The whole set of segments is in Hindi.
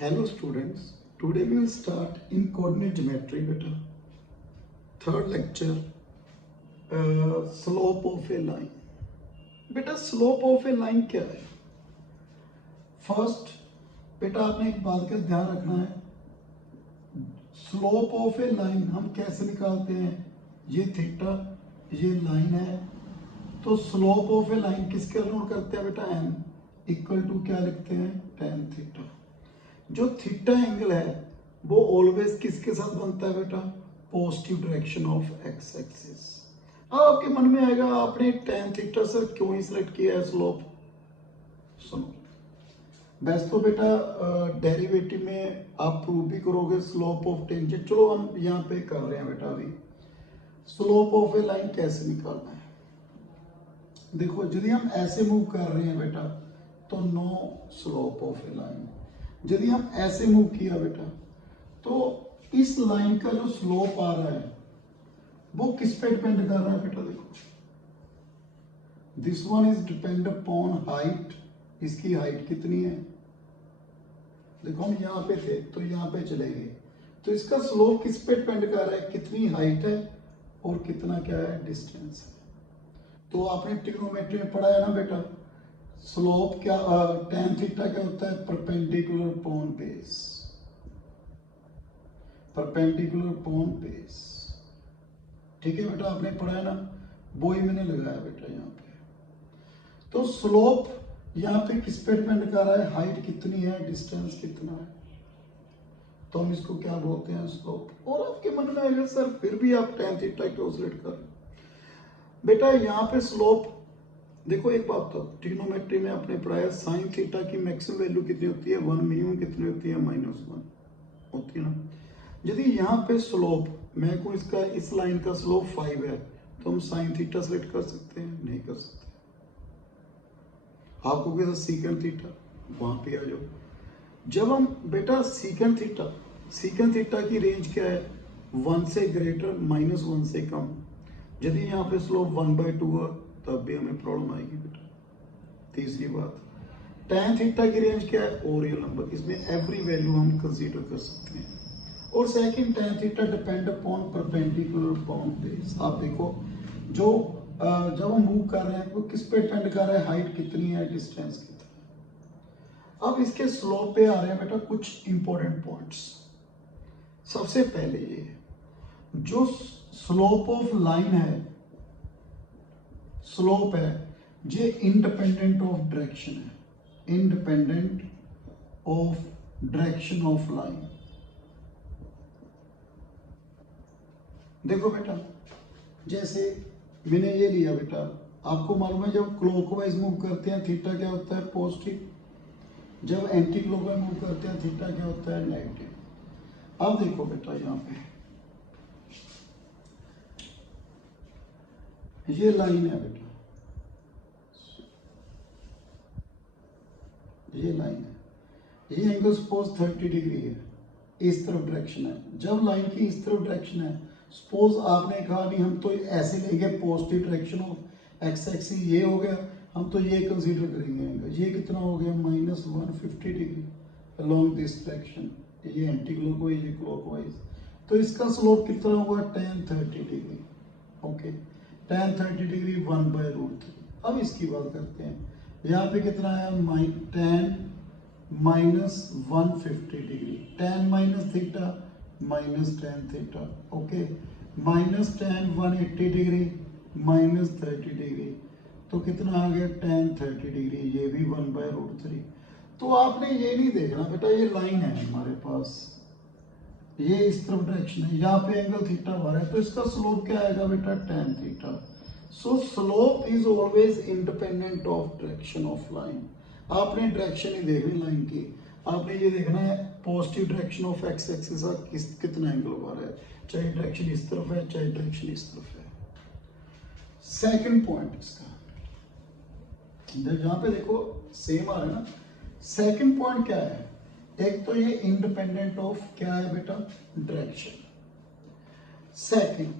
Hello students, today we will start in coordinate geometry beta. Third lecture, slope of a line. बेटा slope of a line क्या है? First, बेटा आपने एक बात का ध्यान रखना है, slope of a line हम कैसे निकालते हैं? ये थीटा, ये लाइन है, तो slope of a line किसके नोट करते हैं बेटा? n इक्वल टू क्या लिखते हैं? tan theta. जो थीटा एंगल है वो ऑलवेज किसके साथ बनता है बेटा? Positive direction of x axis. अब आपके मन में आएगा आपने tan थीटा सर क्यों ही सिलेक्ट किया है स्लोप? सुनो, वैसे तो बेटा डेरिवेटिव में आप प्रूव भी करोगे स्लोप ऑफ टेंजेंट। चलो हम यहाँ पे कर रहे हैं बेटा अभी स्लोप ऑफ ए लाइन कैसे निकालना है। देखो यदि हम ऐसे मूव कर रहे हैं बेटा तो no slope of a line. यदि हम ऐसे मूव किया बेटा तो इस लाइन का जो स्लोप आ रहा है वो किस पे डिपेंड कर रहा है बेटा? देखो, this one is depend upon height. इसकी हाइट कितनी है? देखो हम यहाँ पे थे तो यहाँ पे चले गए, तो इसका स्लोप किस पे डिपेंड कर रहा है? कितनी हाइट है और कितना क्या है? डिस्टेंस है। तो आपने ट्रिग्नोमेट्री में पढ़ा है ना बेटा, स्लोप क्या tan थीटा क्या होता है? Perpendicular upon base, perpendicular upon base. ठीक है बेटा, आपने पढ़ा है ना, वो ही मैंने लगाया बेटा यहाँ पे। तो स्लोप यहाँ पे किस पे डिपेंड कर रहा है? हाइट कितनी है, डिस्टेंस कितना है, तो हम इसको क्या बोलते हैं? स्लोप। और आपके मन में आएगा सर फिर भी आप tan थीटा क्यों सिलेक्ट कर? बेटा यहाँ पे स्लोप देखो, एक बात तो ट्रिग्नोमेट्री में आपने पढ़ाया साइन थीटा की मैक्सिमम वैल्यू कितनी होती है? 1, मिनिमम कितनी होती है? -1 होती है ना। यदि यहाँ पे स्लोप मैं को इसका इस लाइन का स्लोप 5 है तो हम साइन थीटा सेलेक्ट कर सकते हैं? नहीं कर सकते। आपको कैसा सीकेंट थीटा, वहां पे आ जाओ। जब हम बेटा सीकेंट थीटा की रेंज क्या है? 1 से ग्रेटर, -1 से कम। यदि यहाँ पे स्लोप 1/2 है तब भी हमें प्रॉब्लम आएगी बेटा। तीसरी बात, tan थीटा की रेंज क्या है? और रियल नंबर, इसमें एवरी वैल्यू हम कंसीडर कर सकते हैं। और second, tan theta depend upon perpendicular upon base. आप देखो जो जब हम मूव कर रहे हैं वो किस पे डिपेंड कर रहा है? हाइट कितनी है, डिस्टेंस कितना है। अब इसके स्लोप पे आ रहे हैं बेटा कुछ इंपॉर्टेंट पॉइंट्स। सबसे पहले ये जो स्लोप ऑफ लाइन है, स्लोप है, ये इंडिपेंडेंट ऑफ डायरेक्शन है, independent of direction of line. देखो बेटा, जैसे मैंने ये लिया बेटा, आपको मालूम है जब क्लॉकवाइज मूव करते हैं थीटा क्या होता है? पॉजिटिव। जब एंटी क्लॉकवाइज मूव करते हैं थीटा क्या होता है? नेगेटिव। अब देखो बेटा यहाँ पे ये लाइन है बेटा, ये लाइन है, ये एंगल सपोज 30 डिग्री है, इस तरफ डायरेक्शन है। जब लाइन की इस तरफ डायरेक्शन है, सपोज आपने कहा नहीं हम तो ऐसे लेंगे positive direction of x axis, ये हो गया, हम तो ये कंसीडर करेंगे एंगल। ये कितना हो गया? -150 डिग्री अलोंग दिस डायरेक्शन। ये एंटी क्लॉकवाइज, ये क्लॉकवाइज, तो इसका स्लोप कितना हुआ? tan 30 degree. Okay, tan 30 degree 1/√3। अब इसकी बात करते हैं, यहाँ पे कितना है? tan -150 degree, tan minus theta -tan theta. Okay, tan 180 degree -30 degree, तो कितना आ गया? tan 30 डिग्री, ये भी 1/√3। तो आपने ये नहीं देखना बेटा, ये लाइन है हमारे पास, ये इस तरफ डायरेक्शन है, यहाँ पे एंगल थीटा आ रहा है, तो इसका स्लोप क्या आएगा बेटा? tan theta. So slope is always independent of direction of line. आपने डायरेक्शन ही देखनी लाइन की, आपने ये देखना है positive direction of x axis कितना एंगल आ रहा है, चाहे डायरेक्शन इस तरफ है चाहे डायरेक्शन इस तरफ है। सेकंड पॉइंट इसका, जहाँ पे देखो सेम आ रहा है ना। सेकंड पॉइंट क्या है? एक तो ये इंडिपेंडेंट ऑफ क्या है बेटा? डायरेक्शन। सेकंड,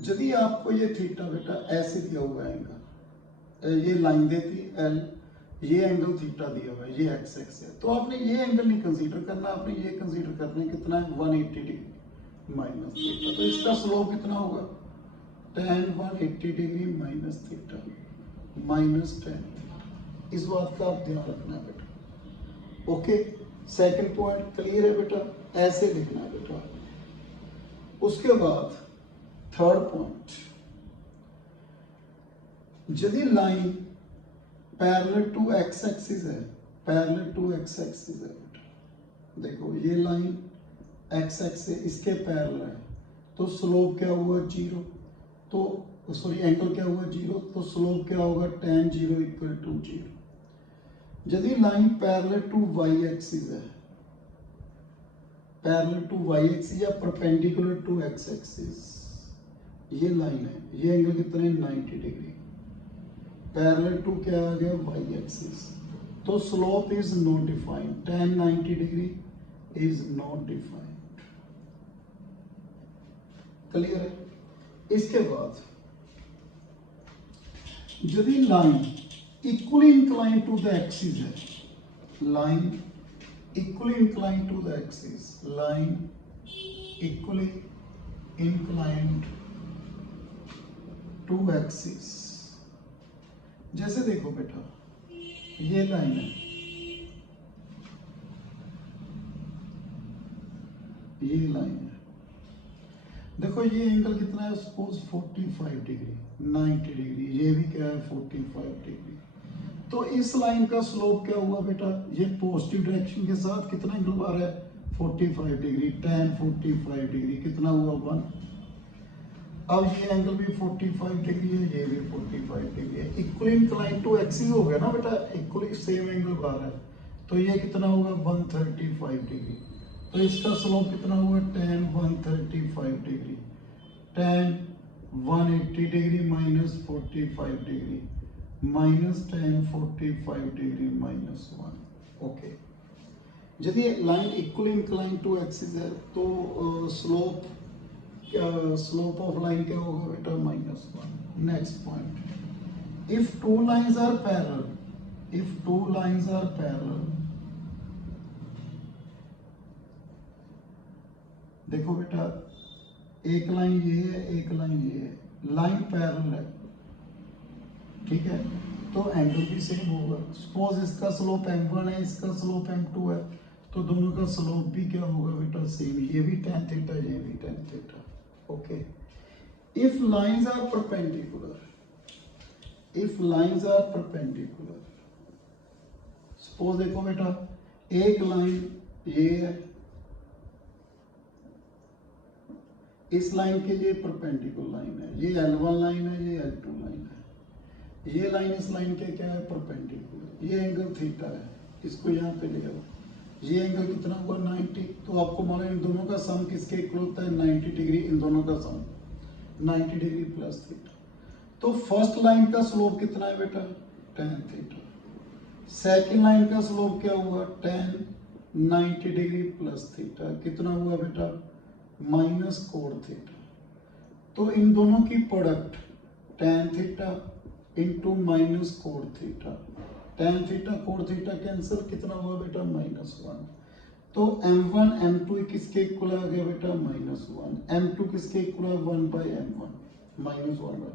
यदि आपको ये थीटा बेटा ऐसे दिया हुआ है एंगल, ये लाइन देती L, ये एंगल थीटा दिया हुआ है, ये एक्स एक्स है, तो आपने ये एंगल नहीं कंसीडर करना, आपने ये कंसीडर करना है कितना है 180 डिग्री माइनस थीटा। तो इसका स्लोप कितना होगा tan 180 degree minus theta minus tan। इस बात का आप ध्यान रखना है बेटा। ओके, सेकंड पॉइंट क्लियर है बेटा, ऐसे लिखना है बेटा। उसके बाद थर्ड पॉइंट, यदि line parallel to X axis है, पैरेलल टू एक्स एक्सिस है बेटा, देखो ये लाइन एक्स एक्स है, इसके पैरेलल है, तो स्लोप क्या हुआ 0, तो सॉरी एंगल क्या हुआ 0, तो स्लोप क्या होगा tan 0 इक्वल टू 0। यदि line parallel to Y axis है, पैरेलल टू वाई एक्सिस या परपेंडिकुलर टू एक्स एक्सिस, ये लाइन है, ये एंगल कितना है 90 डिग्री, पैरेलल टू क्या आ गया वाई एक्सिस, तो slope is not defined, tan 90 degree is not defined. Clear है। इसके बाद यदि line equally incline to the axis है, line equally incline to the axis, line equally inclined to axis, जैसे देखो बेटा ये लाइन है, ये लाइन है, देखो ये एंगल कितना है सपोज 45 डिग्री 90 डिग्री, ये भी क्या है 45 डिग्री, तो इस लाइन का स्लोप क्या हुआ बेटा, ये पॉजिटिव डायरेक्शन के साथ कितना एंगल आ रहा है 45 डिग्री, tan 45 डिग्री कितना हुआ 1। अब ये एंगल भी 45 डिग्री है, ये भी 45 डिग्री है, इक्वली इंक्लाइन टू एक्सिस हो गया ना बेटा, इक्वली सेम एंगल आ रहा है, तो ये कितना होगा 135 डिग्री, तो इसका स्लोप कितना होगा tan 135 degree, tan 180 degree minus 45 degree minus tan 45 degree minus 1। Okay, यदि line equally incline to axis है तो स्लोप ऑफ लाइन क्या होगा बेटा -1। Next point, if two lines are parallel, if two lines are parallel, देखो बेटा एक लाइन ये है, एक लाइन ये है, लाइन पैरेलल है, ठीक है, तो एंगल भी सेम होगा। सपोज इसका स्लोप m1 है, इसका स्लोप m2 है, तो दोनों का स्लोप भी क्या होगा बेटा सेम, ये भी tan थीटा, ये भी tan theta. Okay, if lines are perpendicular, if lines are perpendicular, suppose देखो बेटा एक लाइन ये है, इस लाइन के लिए परपेंडिकुलर लाइन है, ये L1 लाइन है, ये L2 लाइन है, ये लाइन इस लाइन के क्या है परपेंडिकुलर, ये एंगल थीटा है, इसको यहाँ पे ले आओ, ये एंगल कितना हुआ 90, तो आपको मालूम इन दोनों का सम किसके इक्वल होता है 90 डिग्री, इन दोनों का सम 90 डिग्री प्लस थीटा। तो फर्स्ट लाइन का स्लोप कितना है बेटा tan थीटा, सेकंड लाइन का स्लोप क्या हुआ tan 90 डिग्री प्लस थीटा, कितना हुआ बेटा माइनस कोण थीटा। तो इन दोनों की product tan theta into minus कोण थीटा, tan थीटा कोण थीटा कैंसिल, कितना हुआ बेटा -1। तो m1 m2 किसके इक्वल आ गया बेटा -1, m2 किसके इक्वल है 1/m1 -1।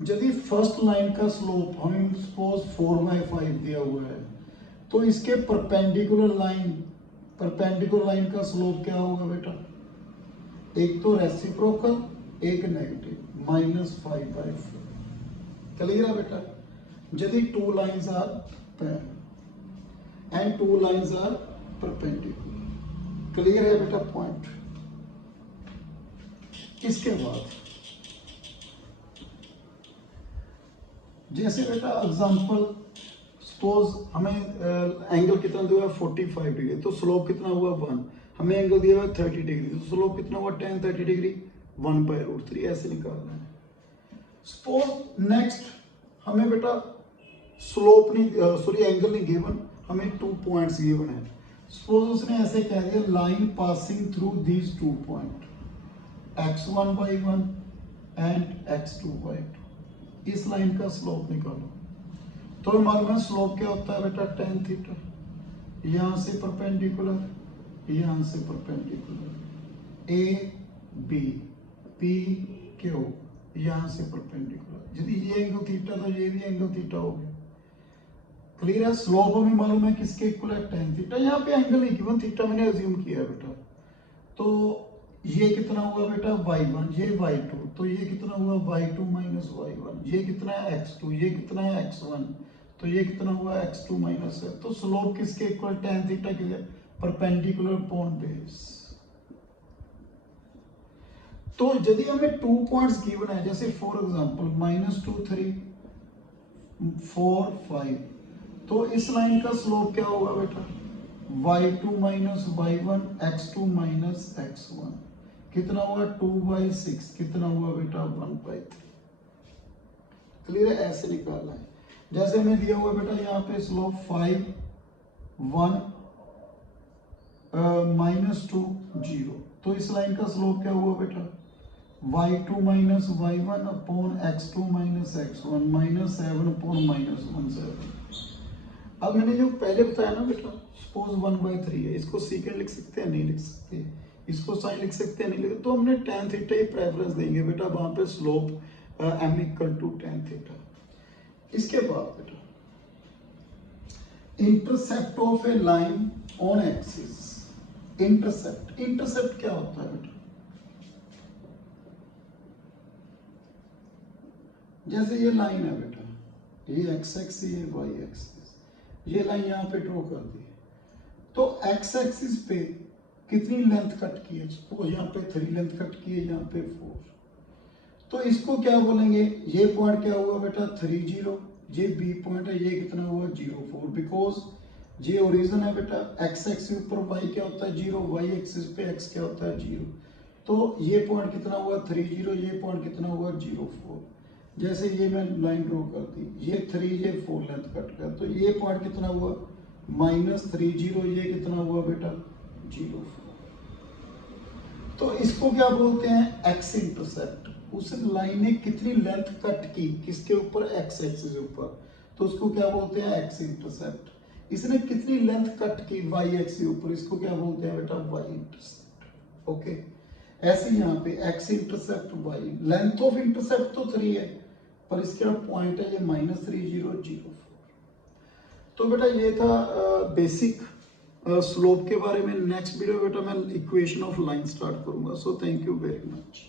यदि फर्स्ट लाइन का स्लोप हमें सपोज 4/5 दिया हुआ है, तो इसके परपेंडिकुलर लाइन का स्लोप क्या होगा बेटा, एक तो रेसिप्रोकल एक नेगेटिव -5/4। क्लियर है बेटा। यदि two lines are parallel and two lines are perpendicular, clear है बेटा पॉइंट। इसके बाद जैसे बेटा एग्जांपल सपोज हमें एंगल कितना दिया हुआ है 45 डिग्री, तो स्लोप कितना हुआ 1, हमें एंगल दिया हुआ है 30 डिग्री, तो स्लोप कितना हुआ tan 30 डिग्री 1/√3, ऐसे निकालना है। सपोज नेक्स्ट हमें बेटा स्लोप नहीं सॉरी एंगल नहीं गिवन, हमें 2 पॉइंट्स गिवन है। सपोज उसने ऐसे कह दिया line passing through these 2 point x1/1 and x2/2, इस लाइन का स्लोप निकालो। तो मालूम है स्लोप क्या होता है बेटा, tan थीटा, यहां से परपेंडिकुलर, यहां से perpendicular, A B P Q, यहां से परपेंडिकुलर। यदि ये एंगल थीटा तो ये भी एंगल थीटा हो गया। क्लियर है? स्लोप हमें मालूम है किसके इक्वल है, tan थीटा। यहाँ पे एंगल ही गिवन थीटा मैंने अज्यूम किया है बेटा। तो ये कितना हुआ बेटा y1, ये y2, तो ये कितना हुआ y2 माइनस y1, ये कितना है x2, ये कितना है x1, तो ये कितना हुआ x2 माइनस है। तो स्लोप किसके इक्वल, tan थीटा के परपेंडिकुलर अपॉन बेस। तो यदि हमें 2 पॉइंट्स गिवन है, जैसे फॉर एग्जांपल -2 3 4 5, तो इस लाइन का स्लोप क्या होगा बेटा, y2 minus y1 x2 minus x1, कितना हुआ 2/6, कितना हुआ बेटा 1/3। क्लियर है? ऐसे निकालना है। जैसे हमें दिया हुआ बेटा यहाँ पे स्लोप 5 1 -2 0, तो इस लाइन का स्लोप क्या हुआ बेटा, y2 minus y1 upon x2 minus x1 -7 upon -17। अब मैंने जो पहले बताया ना बेटा, सपोज 1/3 है, इसको सीकेंड लिख सकते हैं, नहीं लिख सकते, इसको साइन लिख सकते हैं, नहीं लिख, तो हमने tan थीटा ही प्रेफरेंस देंगे बेटा, वहां पे slope m equal to tan theta. इसके बाद बेटा intercept of a line on axis. Intercept, intercept क्या होता है बेटा, जैसे ये लाइन है बेटा, ये x एक्सिस, ये y एक्सिस, ये लाइन यहाँ पे ड्रॉ कर दी, तो x एक्सिस पे कितनी लेंथ कट की है, सपोज यहाँ पे 3 लेंथ कट की है, यहाँ पे 4, तो इसको क्या बोलेंगे, ये पॉइंट क्या हुआ बेटा 3 0, ये बी पॉइंट है, ये कितना हुआ 0 4, बिकॉज ये ओरिजिन है बेटा, x एक्सिस ऊपर y क्या होता है 0, y एक्सिस पे x क्या होता है 0, तो ये पॉइंट कितना हुआ 3 0, ये पॉइंट कितना हुआ 0 4। जैसे ये मैं लाइन ड्रॉ कर दी, ये 3 ये 4 लेंथ कट कर, तो ये पॉइंट कितना हुआ -3 0, ये कितना हुआ बेटा 0 4। तो इसको क्या बोलते हैं, एक्स इंटरसेप्ट। उस लाइन ने कितनी लेंथ कट की, किसके ऊपर, एक्स एक्सिस ऊपर, तो उसको क्या बोलते हैं एक्स इंटरसेप्ट। इसने कितनी लेंथ कट की वाई एक्सिस ऊपर, इसको क्या बोलते हैं बेटा वाई इंटरसेप्ट। ओके, ऐसे यहाँ पे X intercept Y, length of intercept तो 3 है, पर इसका पॉइंट है ये -3 0 0 4। तो बेटा ये था बेसिक स्लोप के बारे में। नेक्स्ट वीडियो बेटा मैं इक्वेशन ऑफ लाइन स्टार्ट करूंगा। So thank you very much.